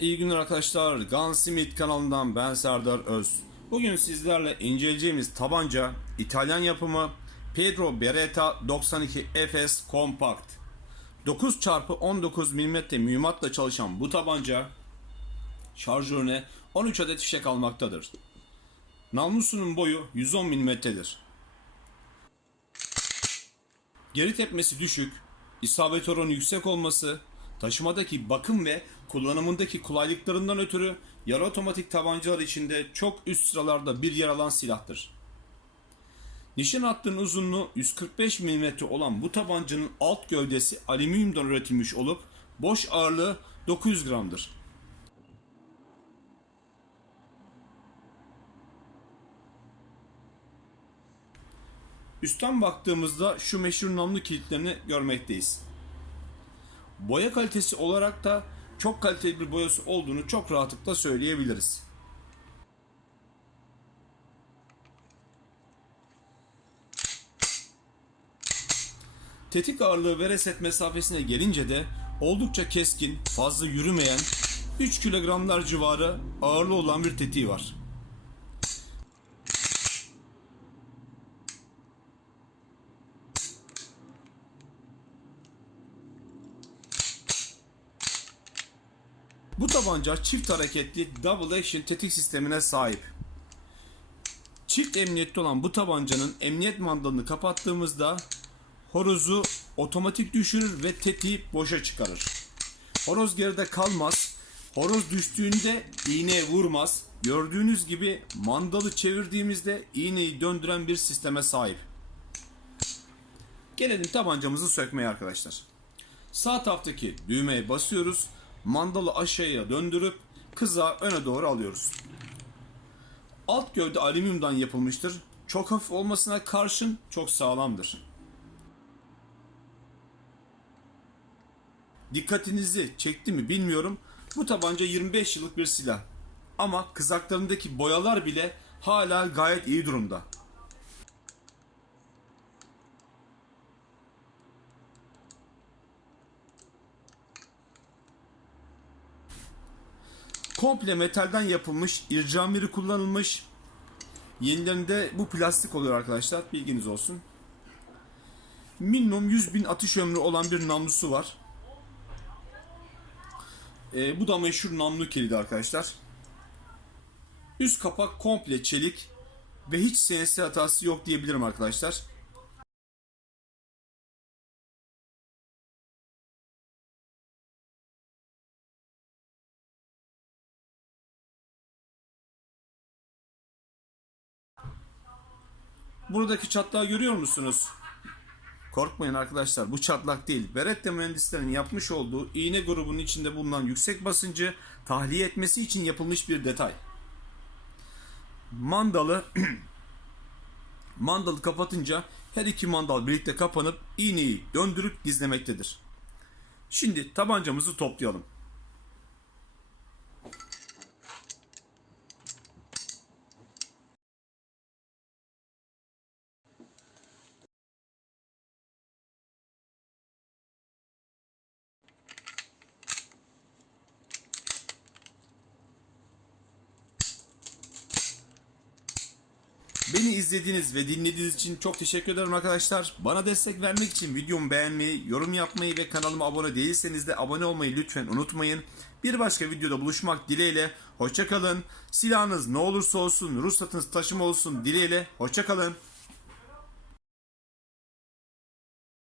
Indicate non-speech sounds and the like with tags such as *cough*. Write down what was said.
İyi günler arkadaşlar. Gunsmith kanalından ben Serdar Öz. Bugün sizlerle inceleyeceğimiz tabanca İtalyan yapımı Pedro Beretta 92 FS Compact. 9x19 mm mühimmatla çalışan bu tabanca şarjörüne 13 adet fişek almaktadır. Namlusunun boyu 110 mm'dir. Geri tepmesi düşük, isabet oranı yüksek olması, taşımadaki bakım ve kullanımındaki kolaylıklarından ötürü yarı otomatik tabancalar içinde çok üst sıralarda bir yer alan silahtır. Nişan hattının uzunluğu 145 mm olan bu tabancanın alt gövdesi alüminyumdan üretilmiş olup boş ağırlığı 900 gramdır. Üstten baktığımızda şu meşhur namlu kilitlerini görmekteyiz. Boya kalitesi olarak da çok kaliteli bir boyası olduğunu çok rahatlıkla söyleyebiliriz. Tetik ağırlığı ve reset mesafesine gelince de oldukça keskin, fazla yürümeyen, 3 kilogramlar civarı ağırlığı olan bir tetiği var. Bu tabanca çift hareketli double action tetik sistemine sahip. Çift emniyetli olan bu tabancanın emniyet mandalını kapattığımızda horozu otomatik düşürür ve tetiği boşa çıkarır. Horoz geride kalmaz. Horoz düştüğünde iğneye vurmaz. Gördüğünüz gibi mandalı çevirdiğimizde iğneyi döndüren bir sisteme sahip. Gelelim tabancamızı sökmeye arkadaşlar. Sağ taraftaki düğmeye basıyoruz. Mandalı aşağıya döndürüp kıza öne doğru alıyoruz. Alt gövde alüminyumdan yapılmıştır. Çok hafif olmasına karşın çok sağlamdır. Dikkatinizi çekti mi bilmiyorum. Bu tabanca 25 yıllık bir silah. Ama kızaklarındaki boyalar bile hala gayet iyi durumda. Komple metalden yapılmış, ircamiri kullanılmış. Yenilerinde bu plastik oluyor arkadaşlar. Bilginiz olsun. Minimum 100 bin atış ömrü olan bir namlusu var. Ee, bu da meşhur namlu kilidi arkadaşlar. Üst kapak komple çelik ve hiç CNC hatası yok diyebilirim arkadaşlar. Buradaki çatlağı görüyor musunuz? Korkmayın arkadaşlar bu çatlak değil. Beretta mühendislerinin yapmış olduğu iğne grubunun içinde bulunan yüksek basıncı tahliye etmesi için yapılmış bir detay. Mandalı *clears throat* mandalı kapatınca her iki mandal birlikte kapanıp iğneyi döndürüp gizlemektedir. Şimdi tabancamızı toplayalım. Beni izlediğiniz ve dinlediğiniz için çok teşekkür ederim arkadaşlar. Bana destek vermek için videomu beğenmeyi, yorum yapmayı ve kanalıma abone değilseniz de abone olmayı lütfen unutmayın. Bir başka videoda buluşmak dileğiyle hoşçakalın. Silahınız ne olursa olsun, ruhsatınız taşıma olsun dileğiyle hoşçakalın.